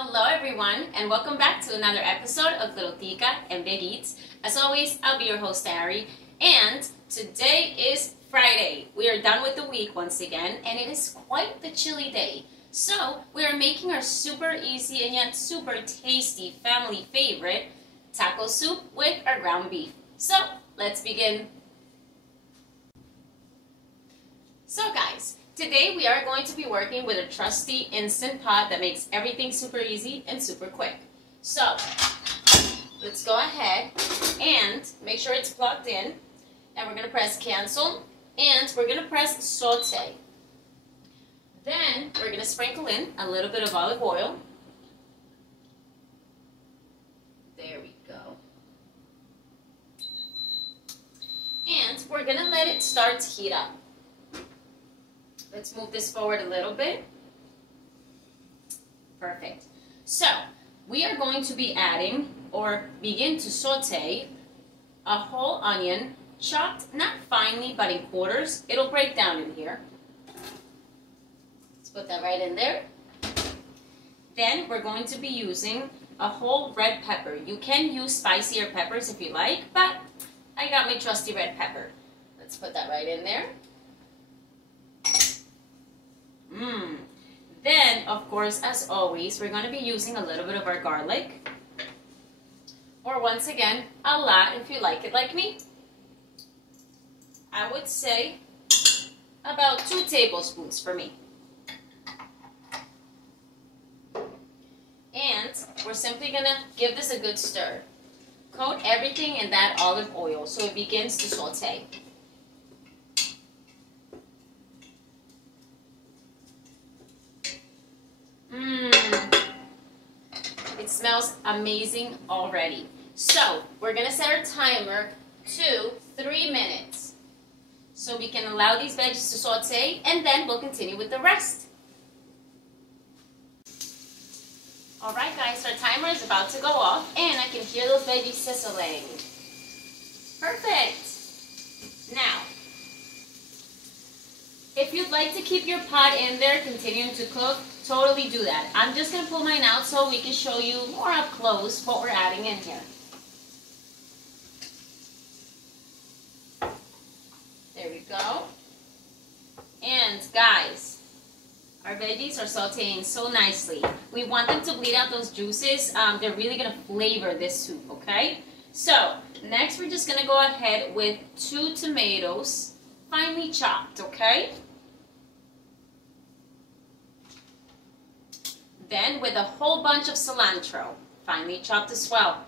Hello everyone, and welcome back to another episode of Little Tica and Big Eats. As always, I'll be your host, Ari, and today is Friday. We are done with the week once again, and it is quite the chilly day. So, we are making our super easy and yet super tasty family favorite, taco soup with our ground beef. So, let's begin. So guys, today we are going to be working with a trusty Instant Pot that makes everything super easy and super quick. So, let's go ahead and make sure it's plugged in. And we're going to press cancel and we're going to press saute. Then we're going to sprinkle in a little bit of olive oil. There we go. And we're going to let it start to heat up. Let's move this forward a little bit. Perfect. So, we are going to be adding, or begin to saute, a whole onion, chopped not finely, but in quarters. It'll break down in here. Let's put that right in there. Then, we're going to be using a whole red pepper. You can use spicier peppers if you like, but I got my trusty red pepper. Let's put that right in there. Then, of course, as always, we're going to be using a little bit of our garlic. Or once again, a lot if you like it like me. I would say about 2 tablespoons for me. And we're simply going to give this a good stir. Coat everything in that olive oil so it begins to saute. It smells amazing already. So, we're going to set our timer to 3 minutes. So we can allow these veggies to saute, and then we'll continue with the rest. Alright guys, our timer is about to go off, and I can hear those veggies sizzling. Perfect! Now, if you'd like to keep your pot in there, continuing to cook, totally do that. I'm just going to pull mine out so we can show you more up close what we're adding in here. There we go. And guys, our veggies are sauteing so nicely. We want them to bleed out those juices. They're really going to flavor this soup, okay? So, next we're just going to go ahead with 2 tomatoes, finely chopped, okay? Then with a whole bunch of cilantro, finely chopped as well.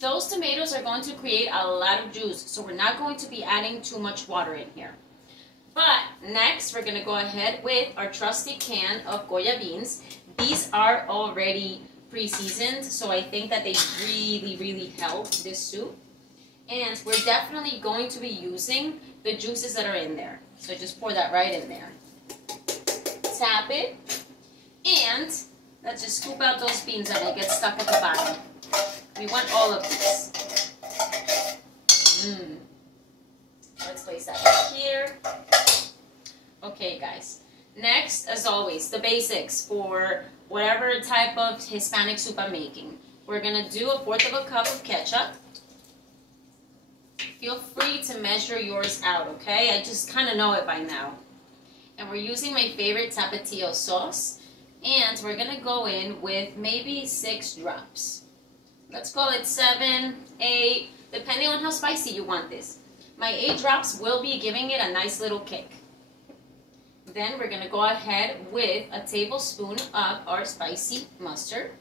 Those tomatoes are going to create a lot of juice, so we're not going to be adding too much water in here. But next, we're going to go ahead with our trusty can of Goya beans. These are already pre-seasoned, so I think that they really help this soup. And we're definitely going to be using the juices that are in there. So just pour that right in there. Tap it. And let's just scoop out those beans that will get stuck at the bottom. We want all of these. Let's place that right here. Okay, guys. Next, as always, the basics for whatever type of Hispanic soup I'm making. We're going to do 1/4 cup of ketchup. Feel free to measure yours out, okay? I just kind of know it by now. And we're using my favorite Tapatio sauce. And we're going to go in with maybe 6 drops. Let's call it 7, 8, depending on how spicy you want this. My 8 drops will be giving it a nice little kick. Then we're going to go ahead with a tablespoon of our spicy mustard.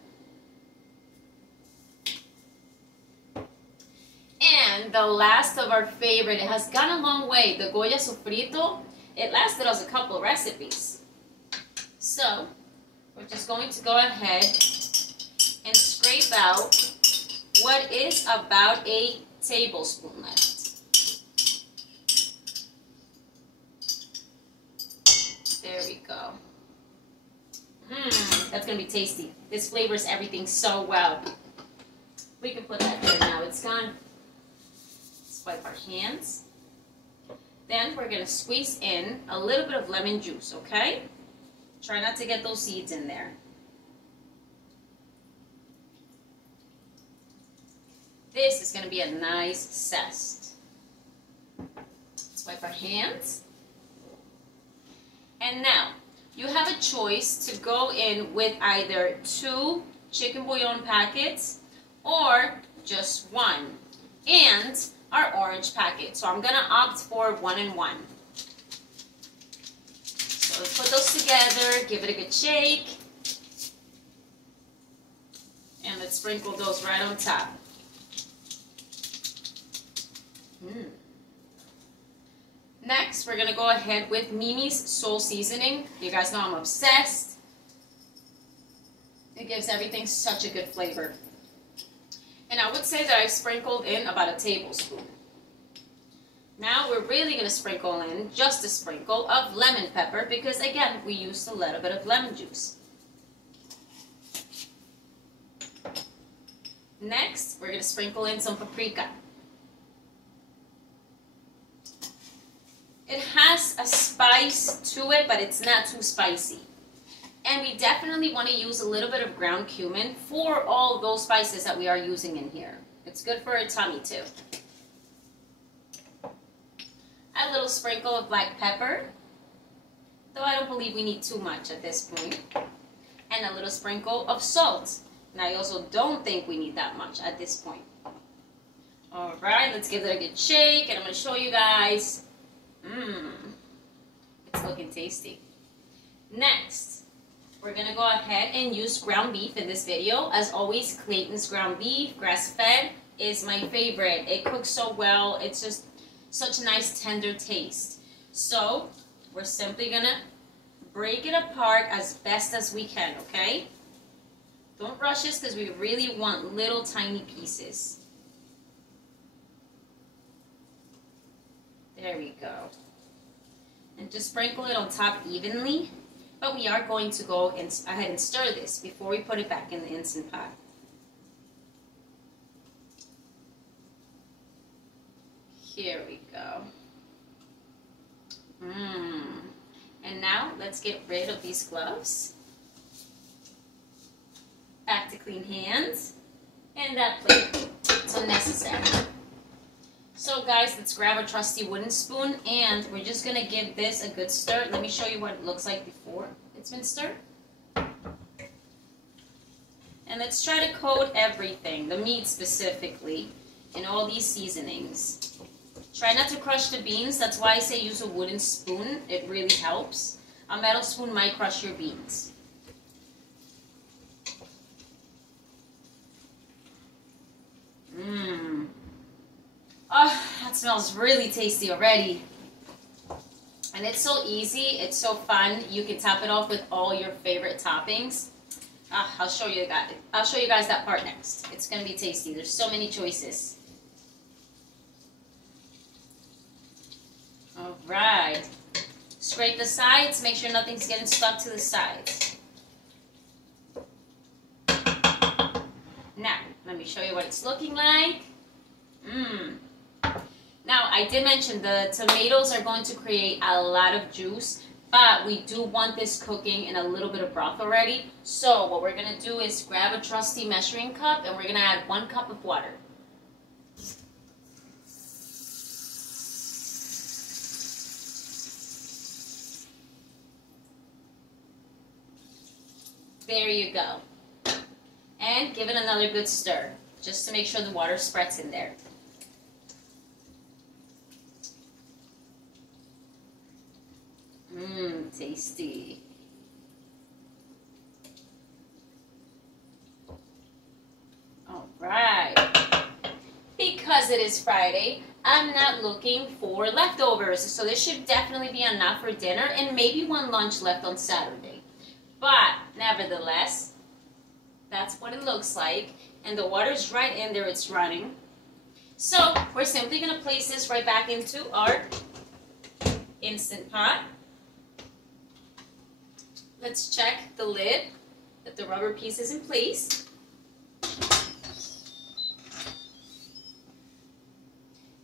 And the last of our favorite, it has gone a long way, the Goya sofrito. It lasted us a couple recipes. So, we're just going to go ahead and scrape out what is about a tablespoon left. There we go. That's going to be tasty. This flavors everything so well. We can put that there now. It's gone. Let's wipe our hands. Then we're going to squeeze in a little bit of lemon juice, okay? Try not to get those seeds in there. This is going to be a nice zest. Let's wipe our hands. And now, you have a choice to go in with either 2 chicken bouillon packets or just 1. And our orange packet. So I'm going to opt for 1 and 1. So let's put those together, give it a good shake. And let's sprinkle those right on top. Next, we're going to go ahead with Mimi's Soul Seasoning. You guys know I'm obsessed. It gives everything such a good flavor. And I would say that I've sprinkled in about a tablespoon. Now we're really going to sprinkle in just a sprinkle of lemon pepper because, again, we used a little bit of lemon juice. Next, we're going to sprinkle in some paprika. It has a spice to it, but it's not too spicy. And we definitely want to use a little bit of ground cumin for all those spices that we are using in here. It's good for our tummy too. Add a little sprinkle of black pepper, though I don't believe we need too much at this point. And a little sprinkle of salt. And I also don't think we need that much at this point. Alright, let's give it a good shake, and I'm going to show you guys. It's looking tasty. Next, we're going to go ahead and use ground beef in this video. As always, Clayton's ground beef, grass-fed, is my favorite. It cooks so well. It's just such a nice tender taste. So, we're simply going to break it apart as best as we can, okay? Don't rush this because we really want little tiny pieces. There we go. And just sprinkle it on top evenly. But we are going to go ahead and stir this before we put it back in the Instant Pot. Here we go. And now let's get rid of these gloves. Back to clean hands. And that plate. It's unnecessary. So guys, let's grab a trusty wooden spoon and we're just going to give this a good stir. Let me show you what it looks like before it's been stirred. And let's try to coat everything, the meat specifically, in all these seasonings. Try not to crush the beans. That's why I say use a wooden spoon. It really helps. A metal spoon might crush your beans. Oh, that smells really tasty already. And it's so easy, it's so fun. You can top it off with all your favorite toppings. I'll show you guys that part next. It's gonna be tasty. There's so many choices. All right. Scrape the sides. Make sure nothing's getting stuck to the sides. Now, let me show you what it's looking like. Now, I did mention the tomatoes are going to create a lot of juice, but we do want this cooking in a little bit of broth already. So what we're going to do is grab a trusty measuring cup and we're going to add 1 cup of water. There you go. And give it another good stir, just to make sure the water spreads in there. Tasty. All right. Because it is Friday, I'm not looking for leftovers, so this should definitely be enough for dinner and maybe 1 lunch left on Saturday. But nevertheless, that's what it looks like, and the water's right in there, it's running. So we're simply going to place this right back into our Instant Pot. Let's check the lid, that the rubber piece is in place.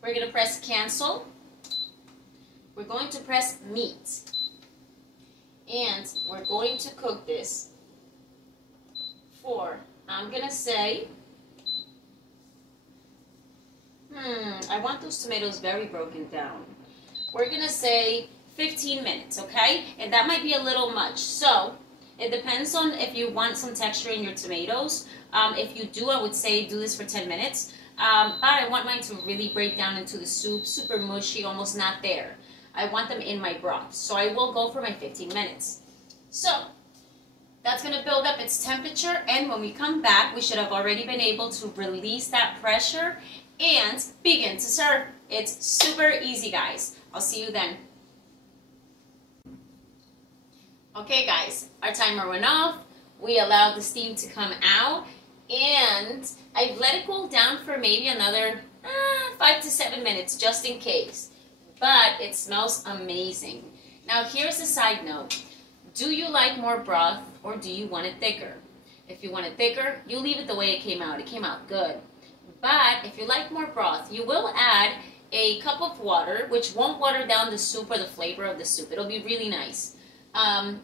We're going to press cancel. we're going to press meat. And we're going to cook this for, I'm going to say, I want those tomatoes very broken down. We're going to say 15 minutes, okay? And that might be a little much. So it depends on if you want some texture in your tomatoes. If you do, I would say do this for 10 minutes. But I want mine to really break down into the soup, super mushy, almost not there. I want them in my broth. So I will go for my 15 minutes. So that's going to build up its temperature. And when we come back, we should have already been able to release that pressure and begin to serve. It's super easy, guys. I'll see you then. Okay, guys, our timer went off. We allowed the steam to come out, and I've let it cool down for maybe another 5 to 7 minutes, just in case. But it smells amazing. Now, here's a side note. Do you like more broth, or do you want it thicker? If you want it thicker, you leave it the way it came out. It came out good. But if you like more broth, you will add a cup of water, which won't water down the soup or the flavor of the soup. It'll be really nice. And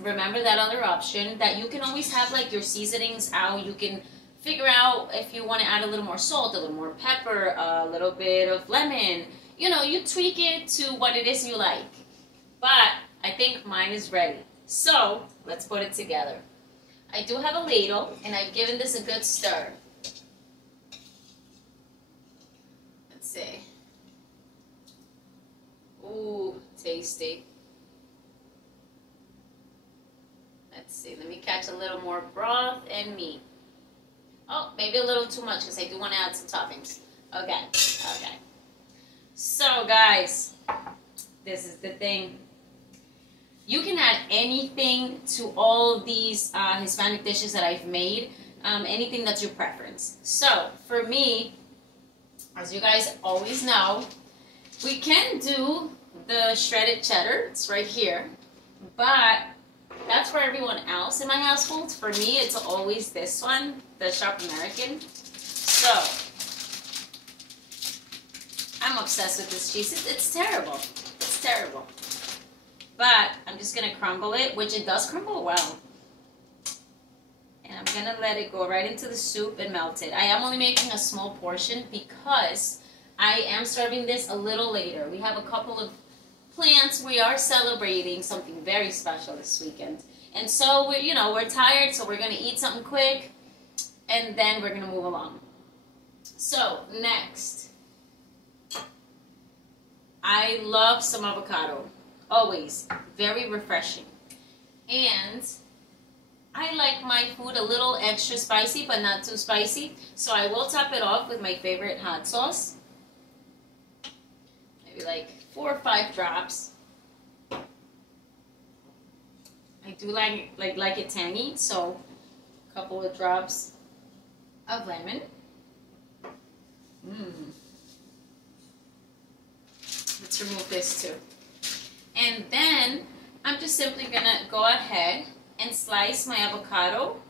remember that other option that you can always have like your seasonings out. You can figure out if you want to add a little more salt, a little more pepper, a little bit of lemon. You know, you tweak it to what it is you like. But I think mine is ready. So let's put it together. I do have a ladle, and I've given this a good stir. Let's see. Ooh, tasty. Let's see, let me catch a little more broth and meat. Oh, maybe a little too much because I do want to add some toppings. Okay, okay. So guys, this is the thing. You can add anything to all these Hispanic dishes that I've made, anything that's your preference. So for me, as you guys always know, we can do the shredded cheddar. It's right here, but that's for everyone else in my household. For me, it's always this one, the Sharp American. So, I'm obsessed with this cheese. It's terrible. It's terrible. But I'm just going to crumble it, which it does crumble well. And I'm going to let it go right into the soup and melt it. I am only making a small portion because I am serving this a little later. We have a couple of plants. We are celebrating something very special this weekend. And so, we're tired, so we're going to eat something quick, and then we're going to move along. So, next. I love some avocado. Always. Very refreshing. And I like my food a little extra spicy, but not too spicy. So I will top it off with my favorite hot sauce. Maybe like 4 or 5 drops. I do like it tangy, so a couple of drops of lemon. Let's remove this too. And then I'm just simply gonna go ahead and slice my avocado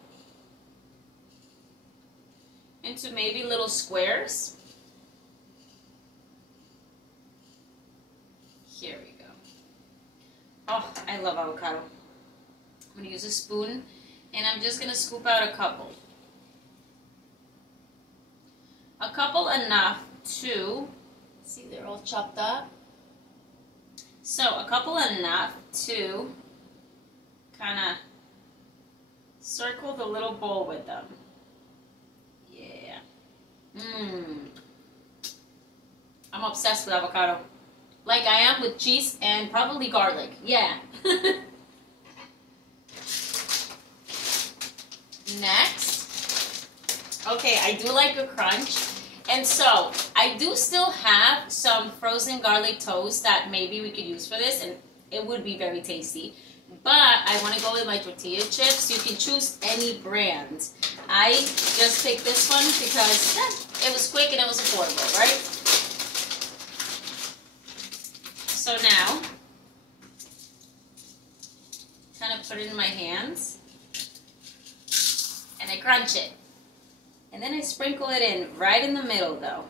into maybe little squares. Here we go. Oh, I love avocado. I'm going to use a spoon, and I'm just going to scoop out a couple. A couple enough to, see, they're all chopped up. So a couple enough to kind of circle the little bowl with them. Yeah. I'm obsessed with avocado. Like I am with cheese and probably garlic. Yeah. Next. Okay, I do like a crunch. And so, I do still have some frozen garlic toast that maybe we could use for this, and it would be very tasty. But I want to go with my tortilla chips. You can choose any brand. I just picked this one because it was quick and it was affordable, right? So now, kind of put it in my hands, and I crunch it. And then I sprinkle it in right in the middle though.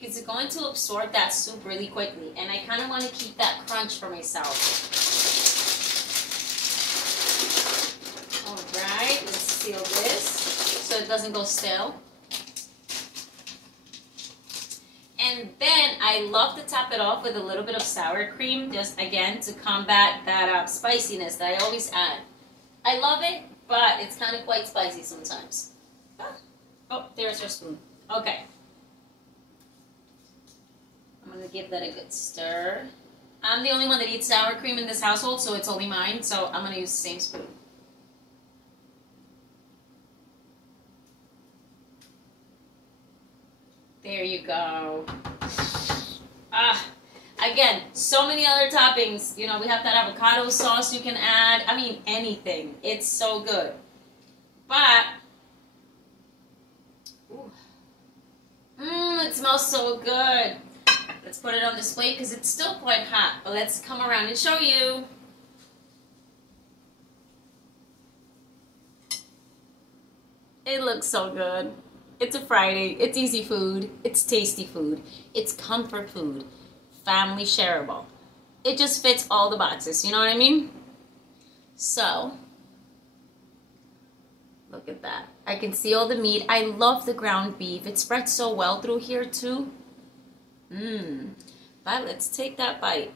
because it's going to absorb that soup really quickly. And I kind of want to keep that crunch for myself. Alright, let's seal this so it doesn't go stale. And then I love to top it off with a little bit of sour cream, just again to combat that spiciness that I always add. I love it, but it's kind of quite spicy sometimes. Oh, there's our spoon. Okay. I'm going to give that a good stir. I'm the only one that eats sour cream in this household, so it's only mine, so I'm going to use the same spoon. There you go. Again, so many other toppings. You know, we have that avocado sauce you can add. I mean, anything. It's so good. But, it smells so good. Let's put it on display because it's still quite hot. But let's come around and show you. It looks so good. It's a Friday. It's easy food. It's tasty food. It's comfort food. Family shareable. It just fits all the boxes. You know what I mean? So, look at that. I can see all the meat. I love the ground beef. It spreads so well through here too. But let's take that bite.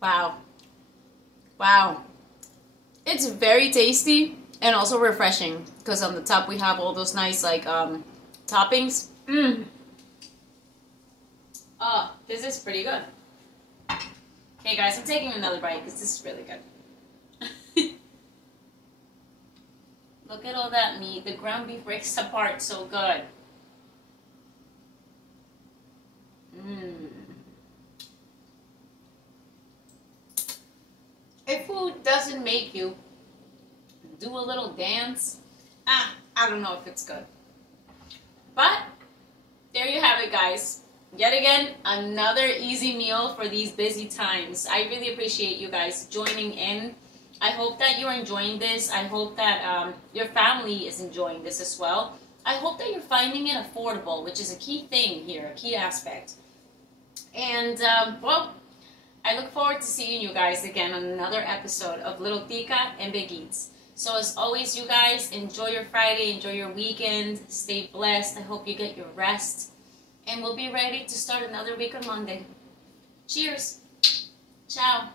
Wow. Wow. It's very tasty and also refreshing because on the top we have all those nice like toppings. Oh, this is pretty good. Okay guys, I'm taking another bite because this is really good. Look at all that meat. The ground beef breaks apart so good. If food doesn't make you do a little dance, I don't know if it's good. But there you have it, guys. Yet again, another easy meal for these busy times. I really appreciate you guys joining in. I hope that you're enjoying this. I hope that your family is enjoying this as well. I hope that you're finding it affordable, which is a key thing here, a key aspect. And, well, I look forward to seeing you guys again on another episode of Little Tica and Big Eats. So as always, you guys, enjoy your Friday, enjoy your weekend, stay blessed. I hope you get your rest. And we'll be ready to start another week on Monday. Cheers. Ciao.